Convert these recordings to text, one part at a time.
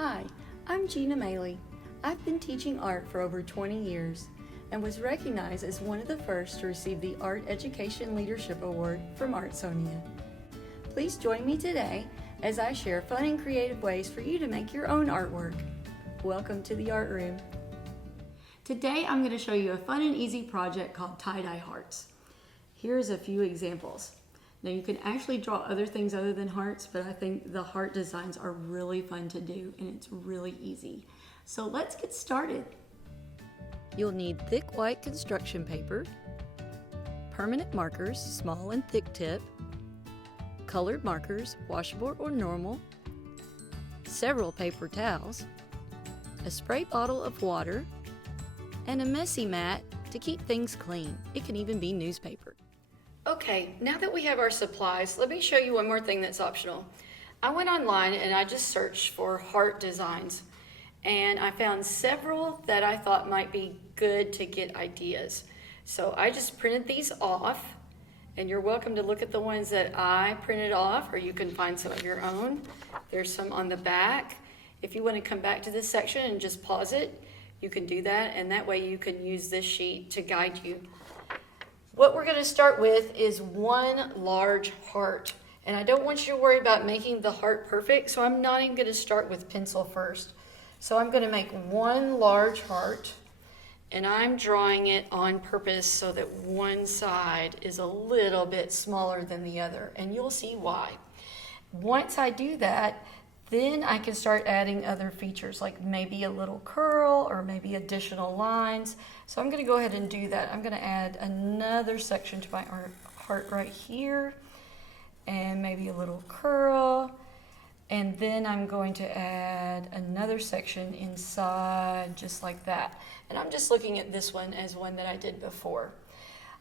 Hi, I'm Gina Maley. I've been teaching art for over 20 years and was recognized as one of the first to receive the Art Education Leadership Award from Artsonia. Please join me today as I share fun and creative ways for you to make your own artwork. Welcome to the Art Room. Today I'm going to show you a fun and easy project called tie-dye hearts. Here's a few examples. Now you can actually draw other things other than hearts, but I think the heart designs are really fun to do and it's really easy. So let's get started. You'll need thick white construction paper, permanent markers, small and thick tip, colored markers, washable or normal, several paper towels, a spray bottle of water, and a messy mat to keep things clean. It can even be newspaper. Okay, now that we have our supplies, let me show you one more thing that's optional. I went online and I just searched for heart designs, and I found several that I thought might be good to get ideas. So I just printed these off, and you're welcome to look at the ones that I printed off, or you can find some of your own. There's some on the back. If you want to come back to this section and just pause it, you can do that, and that way you can use this sheet to guide you. What we're going to start with is one large heart. And I don't want you to worry about making the heart perfect, so I'm not even going to start with pencil first. So I'm going to make one large heart, and I'm drawing it on purpose so that one side is a little bit smaller than the other, and you'll see why. Once I do that, then I can start adding other features, like maybe a little curl or maybe additional lines. So I'm going to go ahead and do that. I'm going to add another section to my heart right here, and maybe a little curl. And then I'm going to add another section inside, just like that. And I'm just looking at this one as one that I did before.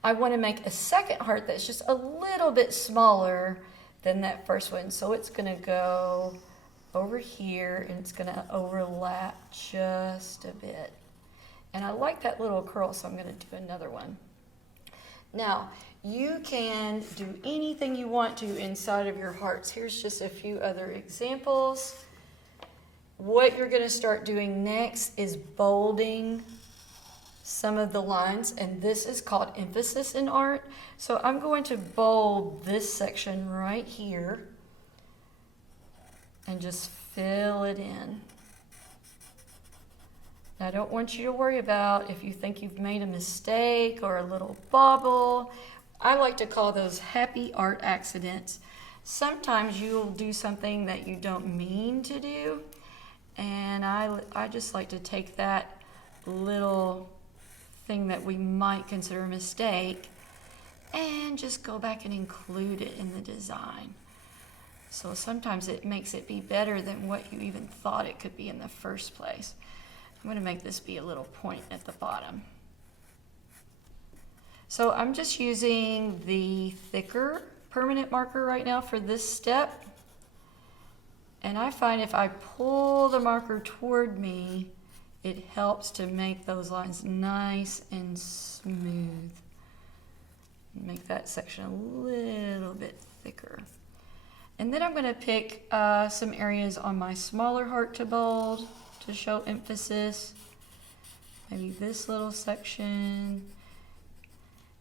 I want to make a second heart that's just a little bit smaller than that first one. So it's going to go over here, and it's going to overlap just a bit. And I like that little curl, so I'm going to do another one. Now, you can do anything you want to inside of your hearts. Here's just a few other examples. What you're going to start doing next is bolding some of the lines, and this is called emphasis in art. So I'm going to bold this section right here and just fill it in. Now, I don't want you to worry about if you think you've made a mistake or a little bubble. I like to call those happy art accidents. Sometimes you'll do something that you don't mean to do, and I just like to take that little thing that we might consider a mistake and just go back and include it in the design. So sometimes it makes it be better than what you even thought it could be in the first place. I'm going to make this be a little point at the bottom. So I'm just using the thicker permanent marker right now for this step. And I find if I pull the marker toward me, it helps to make those lines nice and smooth. Make that section a little bit thicker. And then I'm going to pick some areas on my smaller heart to bold to show emphasis. Maybe this little section.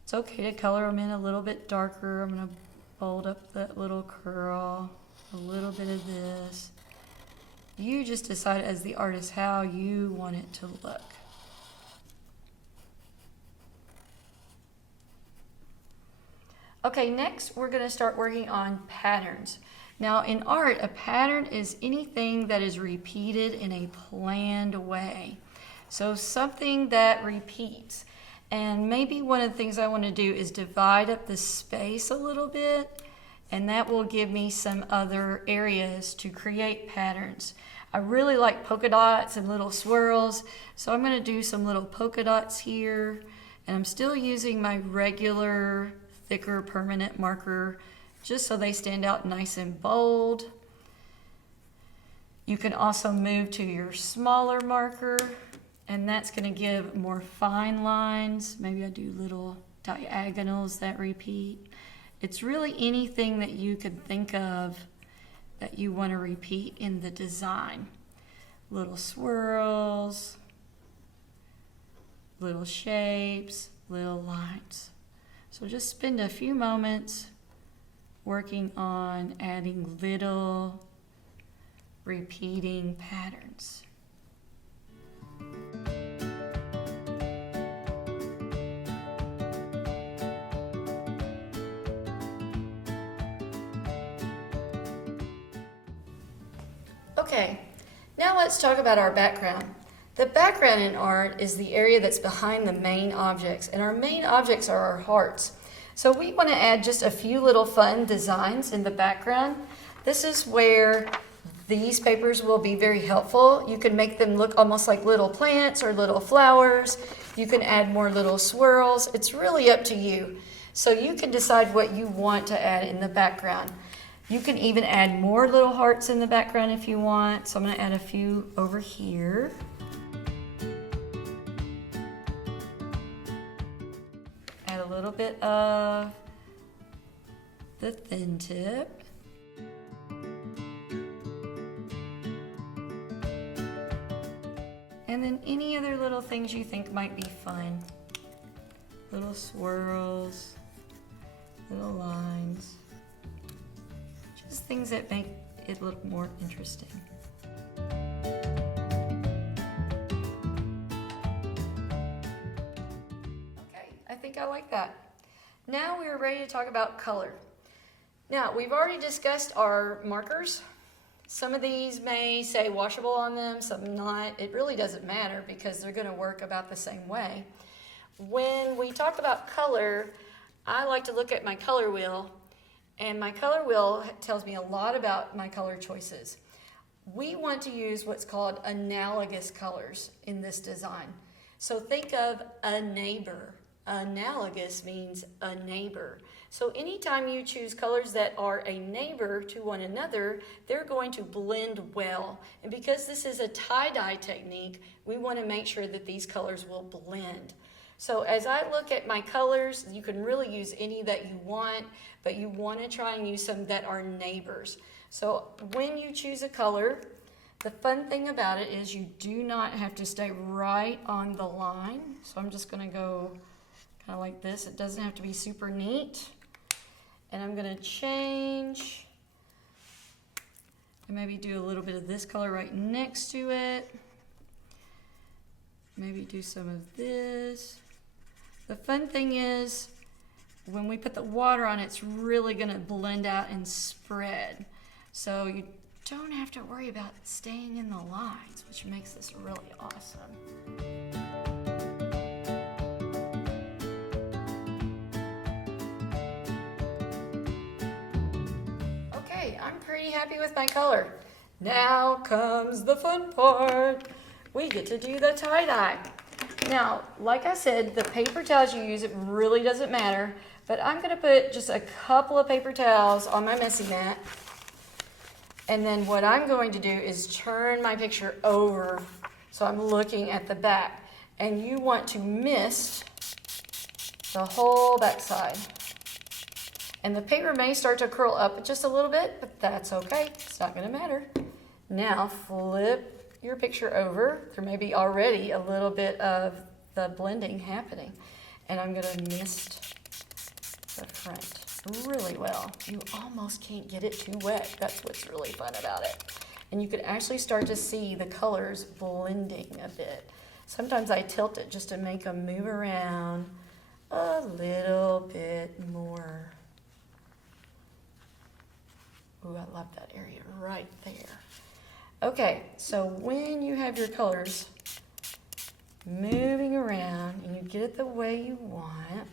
It's okay to color them in a little bit darker. I'm going to bold up that little curl, a little bit of this. You just decide as the artist how you want it to look. Okay, next we're going to start working on patterns. Now in art, a pattern is anything that is repeated in a planned way. So something that repeats. And maybe one of the things I want to do is divide up the space a little bit, and that will give me some other areas to create patterns. I really like polka dots and little swirls, so I'm going to do some little polka dots here, and I'm still using my regular thicker permanent marker just so they stand out nice and bold. You can also move to your smaller marker, and that's going to give more fine lines. Maybe I do little diagonals that repeat. It's really anything that you could think of that you want to repeat in the design. little swirls, little shapes, little lines. So just spend a few moments working on adding little repeating patterns. Okay, now let's talk about our background. The background in art is the area that's behind the main objects, and our main objects are our hearts. So we want to add just a few little fun designs in the background. This is where these papers will be very helpful. You can make them look almost like little plants or little flowers. You can add more little swirls. It's really up to you. So you can decide what you want to add in the background. You can even add more little hearts in the background if you want. So I'm going to add a few over here. Add a little bit of the thin tip. And then any other little things you think might be fun. Little swirls, little lines. Just things that make it look more interesting. Okay, I think I like that. Now we are ready to talk about color. Now, we've already discussed our markers. Some of these may say washable on them, some not. It really doesn't matter because they're going to work about the same way. When we talk about color, I like to look at my color wheel, and my color wheel tells me a lot about my color choices. We want to use what's called analogous colors in this design. So think of a neighbor. Analogous means a neighbor. So anytime you choose colors that are a neighbor to one another, they're going to blend well. And because this is a tie-dye technique, we want to make sure that these colors will blend. So as I look at my colors, you can really use any that you want, but you want to try and use some that are neighbors. So when you choose a color, the fun thing about it is you do not have to stay right on the line. So I'm just going to go kind of like this. It doesn't have to be super neat. And I'm going to change and maybe do a little bit of this color right next to it. Maybe do some of this. The fun thing is when we put the water on, it's really going to blend out and spread. So you don't have to worry about staying in the lines, which makes this really awesome. I'm pretty happy with my color. Now comes the fun part. We get to do the tie-dye. Now, like I said, the paper towels you use, it really doesn't matter, but I'm going to put just a couple of paper towels on my messy mat. And then what I'm going to do is turn my picture over so I'm looking at the back. And you want to mist the whole back side. And the paper may start to curl up just a little bit, but that's okay. It's not going to matter. Now flip your picture over. There may be already a little bit of the blending happening. And I'm going to mist the front really well. You almost can't get it too wet. That's what's really fun about it. And you can actually start to see the colors blending a bit. Sometimes I tilt it just to make them move around a little bit more. Ooh, I love that area right there. Okay, so when you have your colors moving around and you get it the way you want,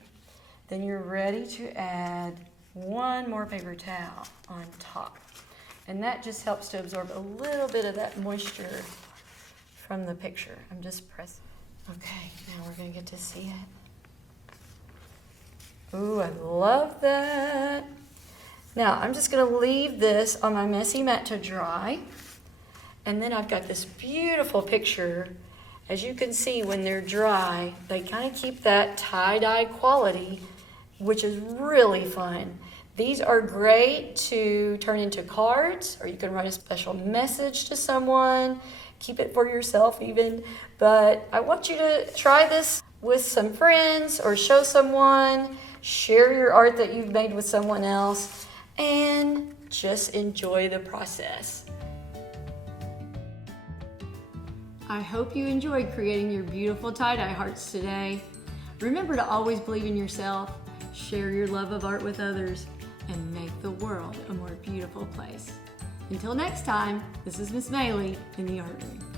then you're ready to add one more paper towel on top. And that just helps to absorb a little bit of that moisture from the picture. I'm just pressing. Okay, now we're going to get to see it. Ooh, I love that. Now, I'm just going to leave this on my messy mat to dry. And then I've got this beautiful picture. As you can see, when they're dry, they kind of keep that tie-dye quality, which is really fun. These are great to turn into cards, or you can write a special message to someone, keep it for yourself even. But I want you to try this with some friends or show someone, share your art that you've made with someone else, and just enjoy the process. I hope you enjoyed creating your beautiful tie-dye hearts today. Remember to always believe in yourself, share your love of art with others, and make the world a more beautiful place. Until next time, this is Miss Maylee in the Art Room.